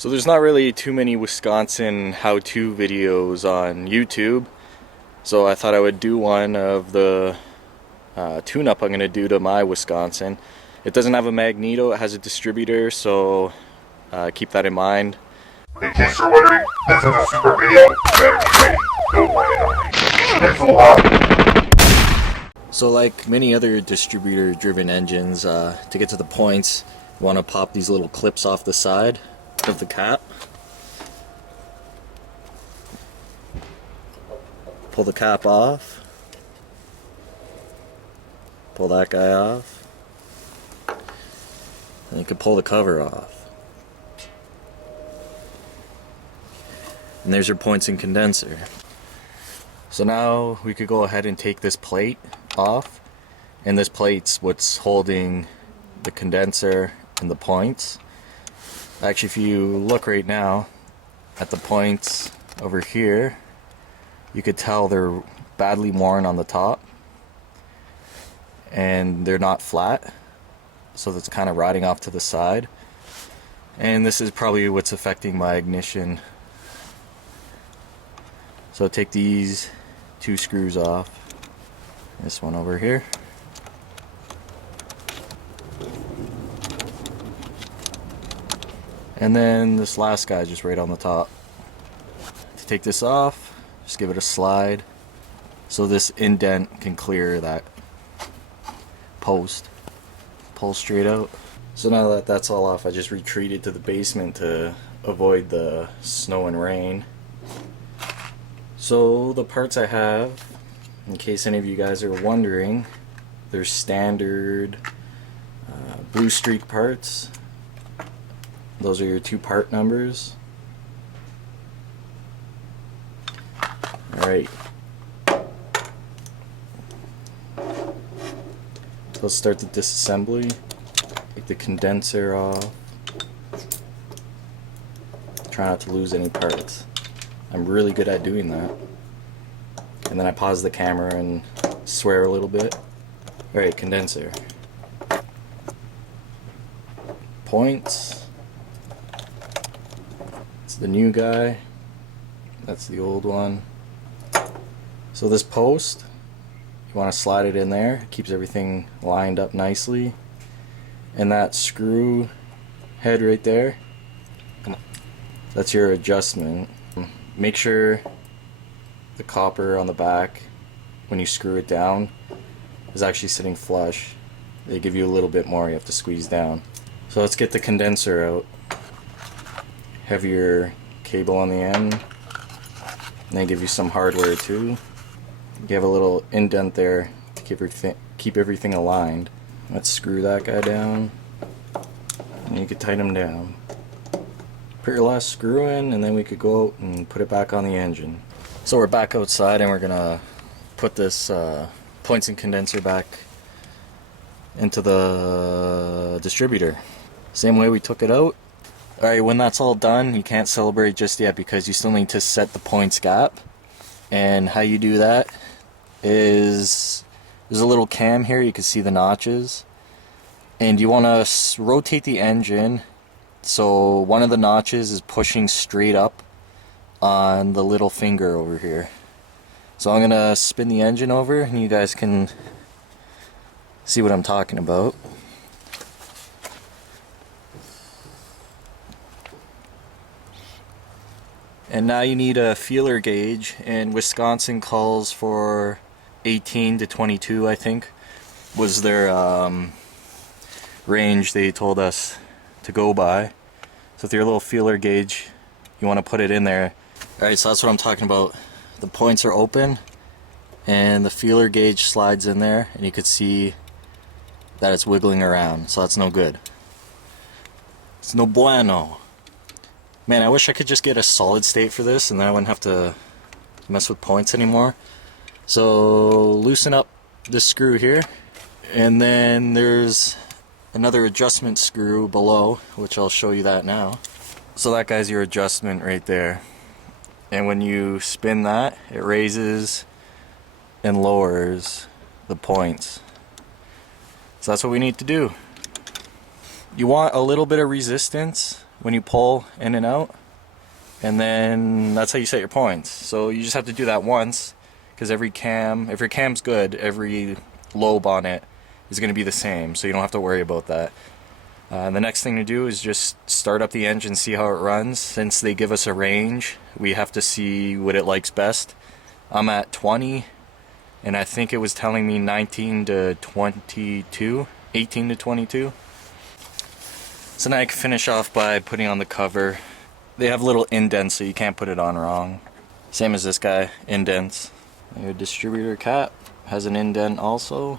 So there's not really too many Wisconsin how-to videos on YouTube, so I thought I would do one of the tune-up I'm going to do to my Wisconsin. It doesn't have a magneto, it has a distributor, so keep that in mind. In case you're wondering, this is a super video. Don't mind it. So like many other distributor-driven engines, to get to the points, you want to pop these little clips off the side of the cap. Pull the cap off. Pull that guy off. And you can pull the cover off. And there's your points and condenser. So now we could go ahead and take this plate off. And this plate's what's holding the condenser and the points. Actually, if you look right now at the points over here, you could tell they're badly worn on the top and they're not flat, so that's kind of riding off to the side, and this is probably what's affecting my ignition. So take these two screws off, this one over here, and then this last guy just right on the top. To take this off, just give it a slide so this indent can clear that post. Pull straight out. So now that that's all off, I just retreated to the basement to avoid the snow and rain. So the parts I have, in case any of you guys are wondering, they're standard blue streak parts. Those are your 2 part numbers. Alright. So let's start the disassembly. Take the condenser off. Try not to lose any parts. I'm really good at doing that. And then I pause the camera and swear a little bit. Alright, condenser. Points. It's the new guy. That's the old one. So this post, you want to slide it in there. It keeps everything lined up nicely. And that screw head right there, that's your adjustment. Make sure the copper on the back, when you screw it down, is actually sitting flush. They give you a little bit more, you have to squeeze down. So let's get the condenser out. Heavier cable on the end, and they give you some hardware too. You have a little indent there to keep everything aligned. Let's screw that guy down, and you could tighten him down. Put your last screw in, and then we could go out and put it back on the engine. So we're back outside, and we're gonna put this points and condenser back into the distributor. Same way we took it out. Alright, when that's all done, you can't celebrate just yet because you still need to set the points gap. And how you do that is, there's a little cam here, you can see the notches. And you want to rotate the engine so one of the notches is pushing straight up on the little finger over here. So I'm going to spin the engine over and you guys can see what I'm talking about. And now you need a feeler gauge, and Wisconsin calls for 18 to 22, I think, was their range they told us to go by. So with your little feeler gauge, you want to put it in there. Alright, so that's what I'm talking about. The points are open, and the feeler gauge slides in there, and you could see that it's wiggling around, so that's no good. It's no bueno. Man, I wish I could just get a solid state for this and then I wouldn't have to mess with points anymore. So loosen up this screw here, and then there's another adjustment screw below, which I'll show you that now. So that guy's your adjustment right there. And when you spin that, it raises and lowers the points. So that's what we need to do. You want a little bit of resistance when you pull in and out, and then that's how you set your points. So you just have to do that once, because every cam, if your cam's good, every lobe on it is going to be the same, so you don't have to worry about that. The next thing to do is just start up the engine, see how it runs. Since they give us a range, we have to see what it likes best. I'm at 20, and I think it was telling me 19 to 22, 18 to 22. So now I can finish off by putting on the cover. They have little indents, so you can't put it on wrong. Same as this guy, indents. Your distributor cap has an indent also.